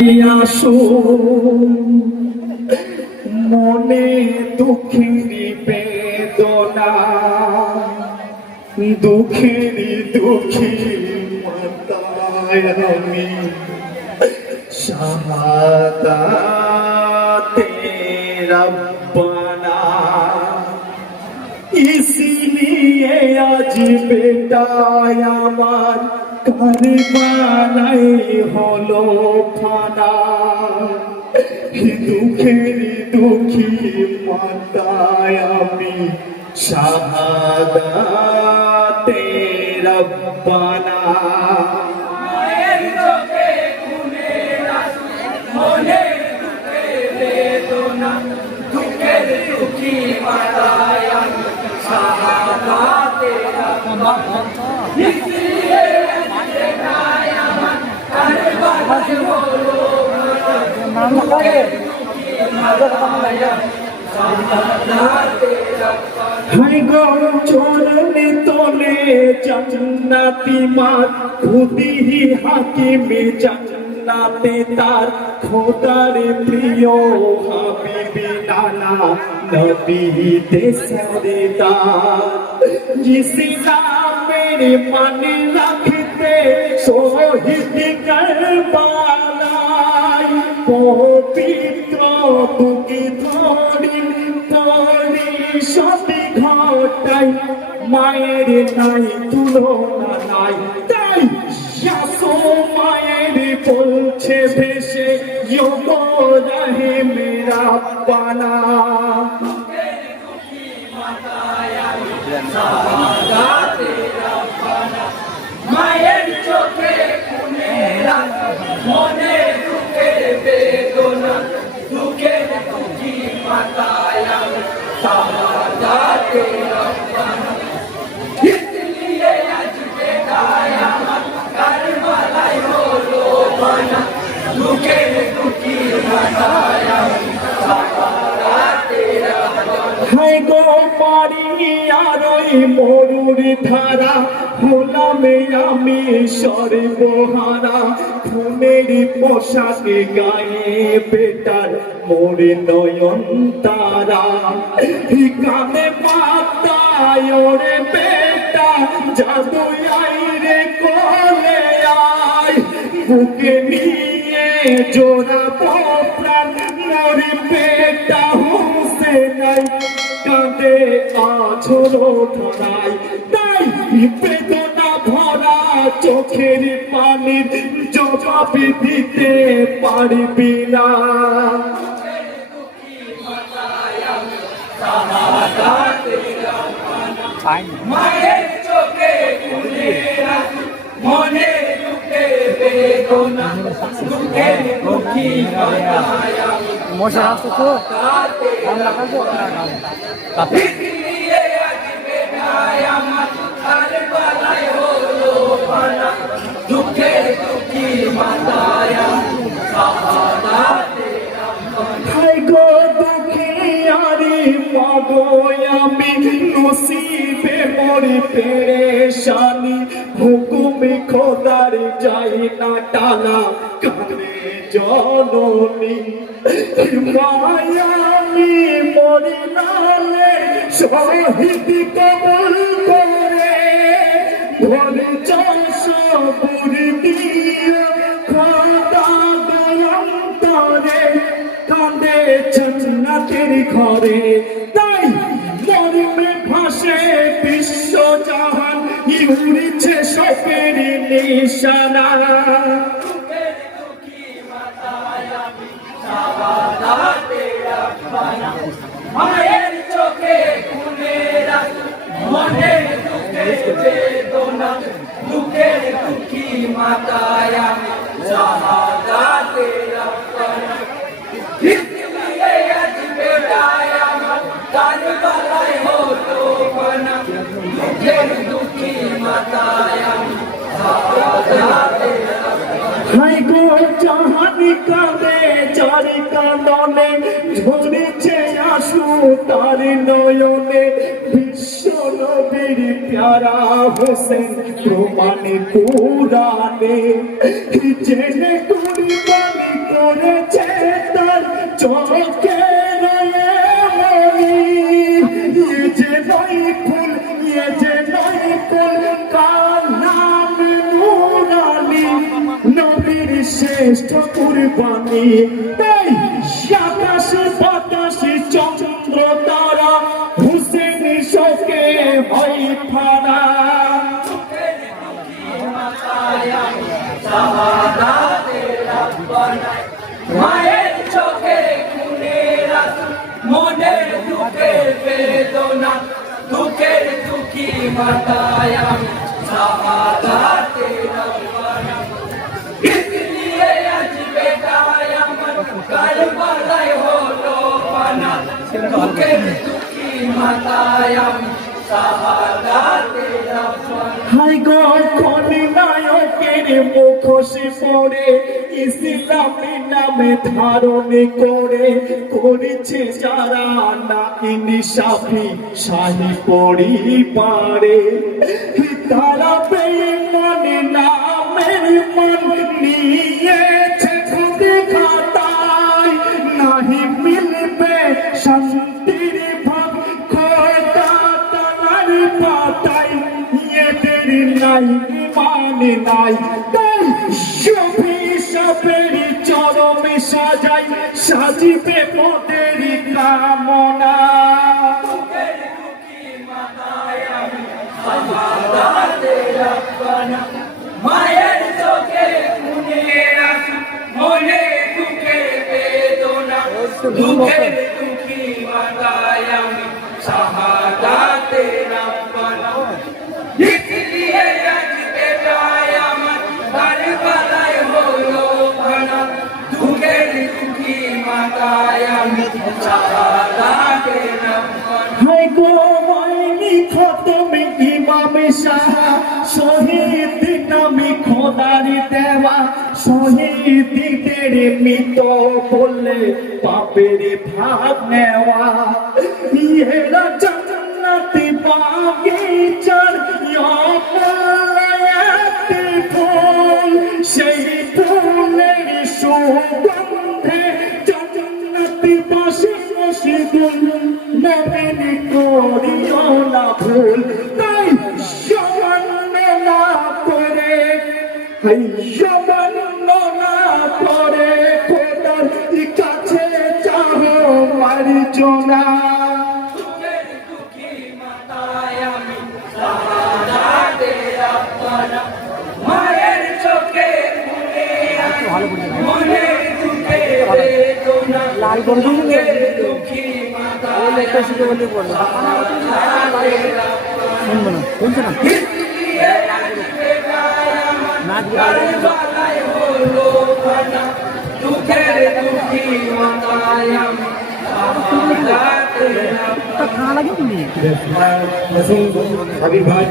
আসো মনে দুঃখের বেদনা দুঃখের দুঃখী মাতায় আমি শাহাদাতে রব্বানা इसीलिए आज बेटा আমার কারবালাই হলো ফানা দুঃখের দুঃখী মাতায় আমি শাহাদাতে রব্বানা মায়ের চোখে খুনের আঁসু মনে দুঃখে বেদনা দুঃখের দুঃখী মাতায় আমি শাহাদাতে রব্বানা ইসলিয়ে বেটায় আমার কারবালায় হলো দুঃখের দুঃখী মাতায় শাহাদাতে রব্বানা হাই গো চরণে তোলে জান্নাতি মার খুদি হাকিমে জান্নাতে তার খোদার প্রিয় হাবিবি নানা নবী দেশরে তার जिसी नामेर माने रखते शहीद करबलाय पवित्र বুকে ধরি ধরি সবই ঘটাই মায়ের নাই তুলনা নাই তাই আসো মায়ের বলছে ভেসে ইয়ো রহে মেরা পানা শাহাদাতে রব্বানা মায়ের চোখে খুনের আঁসু মনে দুঃখের বেদনা দুঃখের দুঃখী মাতায় আমি শাহাদাতে রব্বানা ইসলিয়ে আজ বেটায় আমার কারবালায় হলো ফানা দুঃখের দুঃখী মাতায় আমি শাহাদাতে রব্বানা হাই গো আর ওই মরুর ধারা হলামে আমি সর্বহারা খুনের পোশাকে গায়ে বেটার মোরে নয়ন তারা কানে পাতায় ওরে বেটা জাদু আইরে কোলে আয় বুকে নিয়ে জোড়া প্রাণ মোরে বেটা হুসে নাই কাঁদে আছড়ো ধরাই তাই বেদনা ভরা চোখের পানির জবাব দিতে পারবি না মায়ের চোখে খুনের আঁসু মনে দুঃখে বেদনা দুঃখের দুঃখী মাতায় আমি মশা আসছে তো আমরা কাছে ইসলিয়ে আজ বেটায় আমার কারবালায় হলো ফানা দুঃখের দুঃখী মাতায় আমি শাহাদাতে হাই গো দুঃখিয়ারি মাগো আমি নসিবে মরি পেরেশানি হুকুমে খোদার যাই না টানা কানে জননী মায়ামি মরি নালে শহীদ কবুল করে ভরে চশবুর দিয়ে খোদা দয়ন্তরে কাঁদে জান্নাতের ঘরে তাই মরমে ভাসে বিশ্ব জাহান উড়িছে সপের নিশানা দুঃখের দুঃখী মাতায় আমি শাহাদাতে রব্বানা মায়ের চোখে খুনের আঁসু মনে দুঃখের বেদনা দুঃখের দুঃখী মাতায় আমি শাহাদাতে রব্বানা ইসলিয়ে আজ বেটায় আমার কারবালায় হলো ফানা দুঃখের দুঃখী মাতায় আমি শাহাদাতে হাই গো জাহানি কাঁদে চারি কান্দনে ঝরেছে আশু তার নয়নে বিশ্ব নবীর প্যারা হোসেন প্রমাণে পুরাণে জেনে কুরবানি পড়েছে তার চোখে যে নই ফুল যে নই ফুল কার নাম নুরানি নবীর শ্রেষ্ঠ কুরবানি এই আকাশ বাতাস চন্দ্র তারা হুসেন শোকে হয় ফানা মায়ের চোখে খুনের মনের দুঃখের বেদনা দুঃখের দুঃখী মাতায় আমি শাহাদাতে রব্বানা इसलिए आज बेটায় আমার কারবালায় হলো পানা দুঃখের দুঃখী মাতায় আমি শাহাদাতে রব্বানা হাই গো খলনায়কের মুখোশ পরে ইসলামী নামে ধারণ করে করেছে যারা না ইনসাফি শাহী পরিবারে তারা বেঈমান নামের মান নিয়েছে খুদে খাতায় নাহি মিলবে শান্তির ভাব খোদা তার পাতায় এদের নাই মানে নাই তাই সফি সফের চরমে সাজাই সাজিবে পদের কামনা মায়ের চোখে খুনের মনে দুঃখের বেদনা দুঃখের দুঃখী মাতায় আমি শাহাদাতে রব্বানা इसलिए आज बेটায় আমার কারবালায় হলো পানা দুঃখের দুঃখী মাতায় আমি শাহাদাতে রব্বানা হাই গো মাইনি খতমে ইমাম শাহ শহীদ নামে খোদার দেওয়া শহীদদের মৃত বললে পাপের ভাগ নেওয়া এরা জান্নাতে বাগিচার ইয়াতে ফুল সেই ফুলের সুগন্ধে জান্নাতে বাসে বসে গুল নবীন করিও না ভুল তাই সামান্য না করে সামান্য না করে খোদার কাছে চাহো মার্জনা দুঃখের দুঃখী মাতায় আমি শাহাদাতে রব্বানা মায়ের চোখে মনে দুঃখের বেদনা লাল বন্ধু দুঃখের দুঃখী মাতায় একটা শিখে বলতে পড়লো শুনবো না শুনছে না इसलिए आज बेটায় আমার নাচ কারবালায় হলো পানা দুঃখের দুঃখী মাতায় আমি শাহাদাতে রব্বানা খাওয়া লাগে তুমি হাবিব ভাই